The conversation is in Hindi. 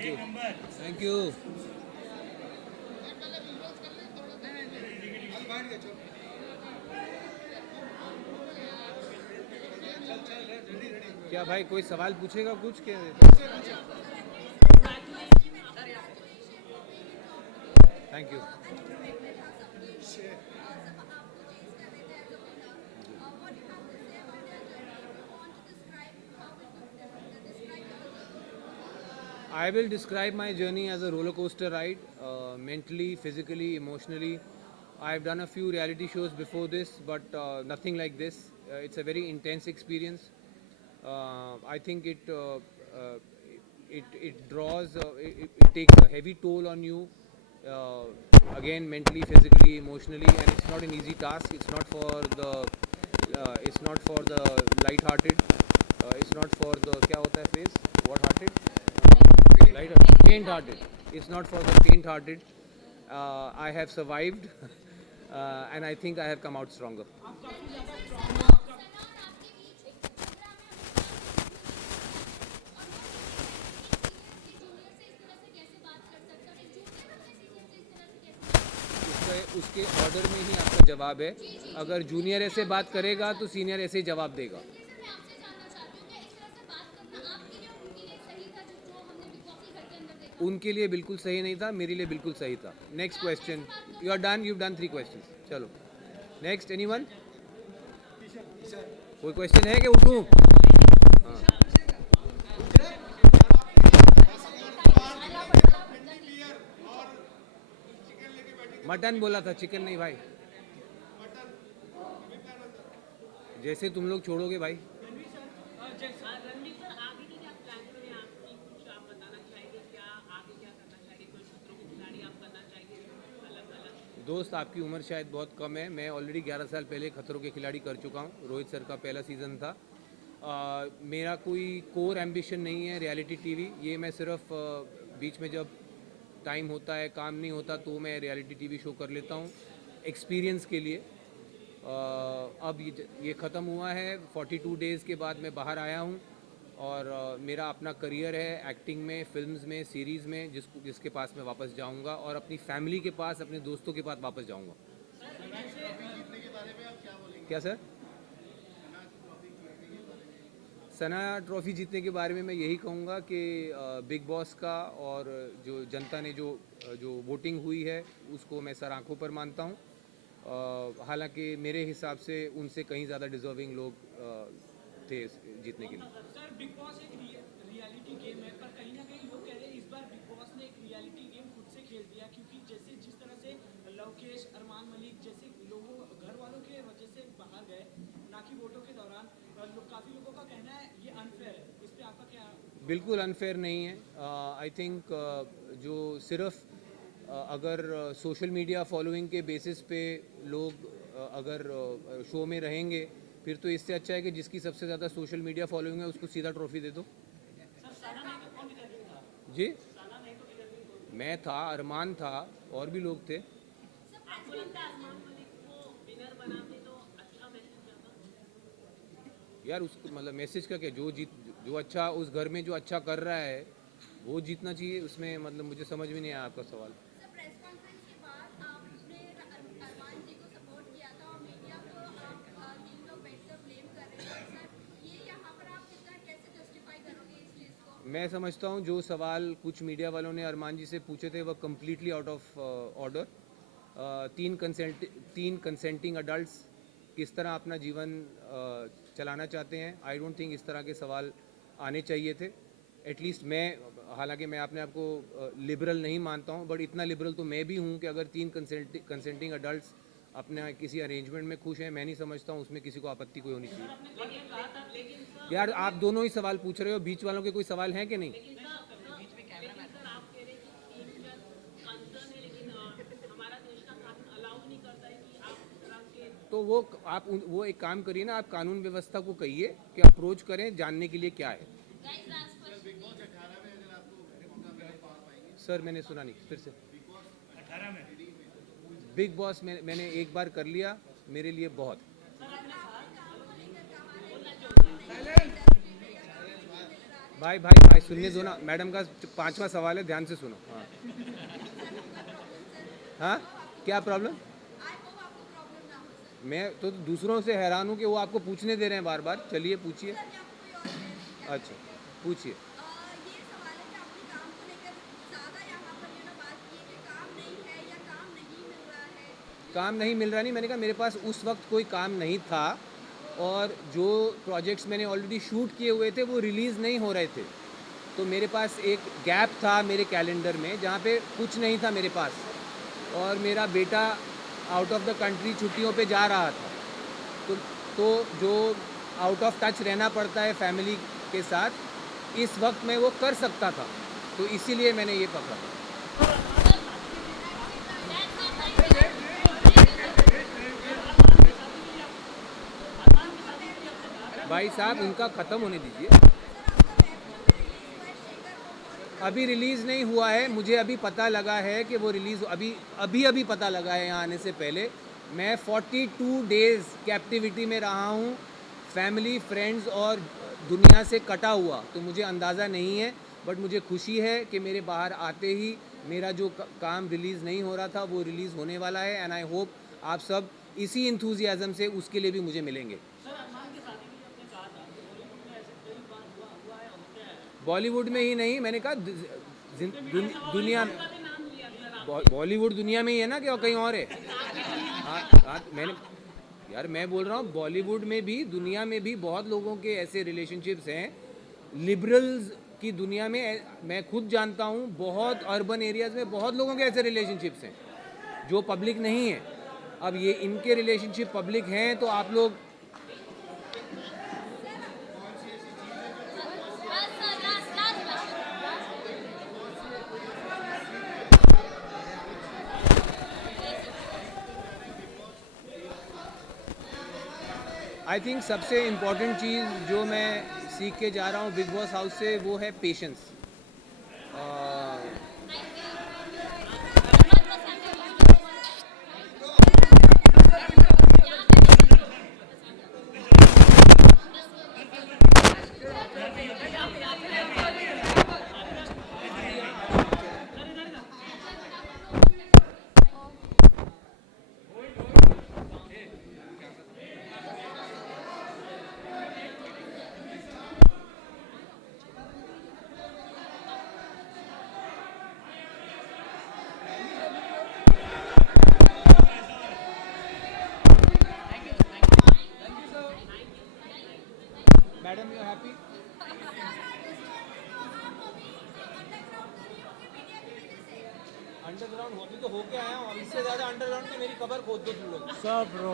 Thank you thank you. क्या भाई कोई सवाल पूछेगा कुछ क्या? Thank you. I will describe my journey as a roller coaster ride, mentally, physically, emotionally. I've done a few reality shows before this, but nothing like this. It's a very intense experience. I think it draws, it takes a heavy toll on you. Uh, Again, mentally, physically, emotionally, and it's not an easy task. It's not for the light-hearted. It's not for the क्या होता है face? What-hearted? Light faint-hearted. It's not for the faint-hearted. I have survived, and I think I have come out stronger. उसके ऑर्डर में ही आपका जवाब है। अगर जूनियर ऐसे बात करेगा तो सीनियर ऐसे ही जवाब देगा। उनके लिए बिल्कुल सही नहीं था, मेरे लिए बिल्कुल सही था। Next question. You are done, you done 3 question. चलो नेक्स्ट। एनीवन? कोई क्वेश्चन है कि उठूं? मटन बोला था, चिकन नहीं भाई। जैसे तुम लोग छोड़ोगे भाई। दोस्त आपकी उम्र शायद बहुत कम है। मैं ऑलरेडी 11 साल पहले खतरों के खिलाड़ी कर चुका हूँ। रोहित सर का पहला सीज़न था। मेरा कोई कोर एम्बिशन नहीं है रियलिटी टीवी। ये मैं सिर्फ बीच में जब टाइम होता है, काम नहीं होता, तो मैं रियलिटी टीवी शो कर लेता हूँ एक्सपीरियंस के लिए। अब ये ख़त्म हुआ है। 42 डेज़ के बाद मैं बाहर आया हूँ और मेरा अपना करियर है एक्टिंग में, फिल्म्स में, सीरीज़ में, जिसके पास मैं वापस जाऊँगा और अपनी फैमिली के पास, अपने दोस्तों के पास वापस जाऊँगा। क्या सर? सना ट्रॉफ़ी जीतने के बारे में मैं यही कहूँगा कि बिग बॉस का और जो जनता ने जो वोटिंग हुई है उसको मैं सर आंखों पर मानता हूँ। हालांकि मेरे हिसाब से उनसे कहीं ज़्यादा डिज़र्विंग लोग थे जीतने के लिए। सर बिग बॉस एक रियलिटी गेम है, पर कहीं ना कहीं लोग कह रहे हैं इस बार बिग बॉस ने एक रियलिटी गेम खुद से खेल दिया, क्योंकि जैसे जिस तरह से लवकेश, अरमान मलिक जैसे लोगों घर वालों के वजह से बाहर गए ना कि वोटों के दौरान, काफ़ी लोगों का कहना है ये अनफेयर है। इस पे आपका क्या? बिल्कुल अनफेयर नहीं है। आई थिंक जो सिर्फ अगर सोशल मीडिया फॉलोइंग के बेसिस पे लोग अगर शो में रहेंगे, फिर तो इससे अच्छा है कि जिसकी सबसे ज़्यादा सोशल मीडिया फॉलोइंग है उसको सीधा ट्रॉफी दे दो। जी, मैं था, अरमान था, और भी लोग थे। यार उसको मतलब मैसेज का क्या, जो अच्छा उस घर में जो अच्छा कर रहा है वो जीतना चाहिए। उसमें मतलब मुझे समझ में नहीं आया आपका सवाल। मैं समझता हूँ जो सवाल कुछ मीडिया वालों ने अरमान जी से पूछे थे वह कम्प्लीटली आउट ऑफ ऑर्डर। तीन कंसेंटिंग अडल्ट्स किस तरह अपना जीवन चलाना चाहते हैं, आई डोंट थिंक इस तरह के सवाल आने चाहिए थे। एटलीस्ट मैं, हालांकि मैं अपने आप को लिबरल नहीं मानता हूँ, बट इतना लिबरल तो मैं भी हूँ कि अगर तीन कंसेंटिंग अडल्ट्स अपने किसी अरेंजमेंट में खुश हैं, मैं नहीं समझता हूँ उसमें किसी को आपत्ति कोई होनी चाहिए। यार आप दोनों ही सवाल पूछ रहे हो, बीच वालों के कोई सवाल हैं कि नहीं? तो वो एक काम करिए ना, आप कानून व्यवस्था को कहिए कि अप्रोच करें जानने के लिए क्या है। सर मैंने सुना नहीं, फिर से। 18 में बिग बॉस में मैंने एक बार कर लिया, मेरे लिए बहुत। भाई भाई भाई सुनने दो ना, मैडम का 5वां सवाल है, ध्यान से सुनो। हाँ हाँ, क्या प्रॉब्लम? मैं तो दूसरों से हैरान हूँ कि वो आपको पूछने दे रहे हैं बार बार। चलिए पूछिए। अच्छा पूछिए। ये सवाल है कि आपने काम को लेकर ज़्यादा यहाँ पर बात की है कि काम नहीं है या काम नहीं मिल रहा है। काम नहीं मिल रहा नहीं, मैंने कहा मेरे पास उस वक्त कोई काम नहीं था, और जो प्रोजेक्ट्स मैंने ऑलरेडी शूट किए हुए थे वो रिलीज़ नहीं हो रहे थे, तो मेरे पास एक गैप था मेरे कैलेंडर में जहाँ पे कुछ नहीं था मेरे पास, और मेरा बेटा आउट ऑफ द कंट्री छुट्टियों पे जा रहा था, तो जो आउट ऑफ टच रहना पड़ता है फैमिली के साथ, इस वक्त मैं वो कर सकता था, तो इसीलिए मैंने ये पकड़ा। भाई साहब उनका ख़त्म होने दीजिए। अभी रिलीज़ नहीं हुआ है, मुझे अभी पता लगा है कि वो रिलीज़ अभी पता लगा है यहाँ आने से पहले। मैं 42 डेज़ कैप्टिविटी में रहा हूँ, फैमिली फ्रेंड्स और दुनिया से कटा हुआ, तो मुझे अंदाज़ा नहीं है, बट मुझे खुशी है कि मेरे बाहर आते ही मेरा जो काम रिलीज़ नहीं हो रहा था वो रिलीज़ होने वाला है, एंड आई होप आप सब इसी इंथुजियाज़म से उसके लिए भी मुझे मिलेंगे। बॉलीवुड में ही नहीं, मैंने कहा दुनिया, बॉलीवुड दुनिया में ही है ना, कि कहीं और है? हाँ हाँ, मैंने, यार मैं बोल रहा हूँ बॉलीवुड में भी, दुनिया में भी बहुत लोगों के ऐसे रिलेशनशिप्स हैं, लिबरल्स की दुनिया में। मैं खुद जानता हूँ बहुत अर्बन एरियाज़ में बहुत लोगों के ऐसे रिलेशनशिप्स हैं जो पब्लिक नहीं है। अब ये इनके रिलेशनशिप पब्लिक हैं, तो आप लोग, आई थिंक सबसे इम्पॉर्टेंट चीज़ जो मैं सीख के जा रहा हूँ बिग बॉस हाउस से, वो है patience. Madam you happy? Underground अभी तो होके आया हूँ, अब इससे ज़्यादा अंडरग्राउंड में मेरी कबर खोद दो तुम लोग। Sub bro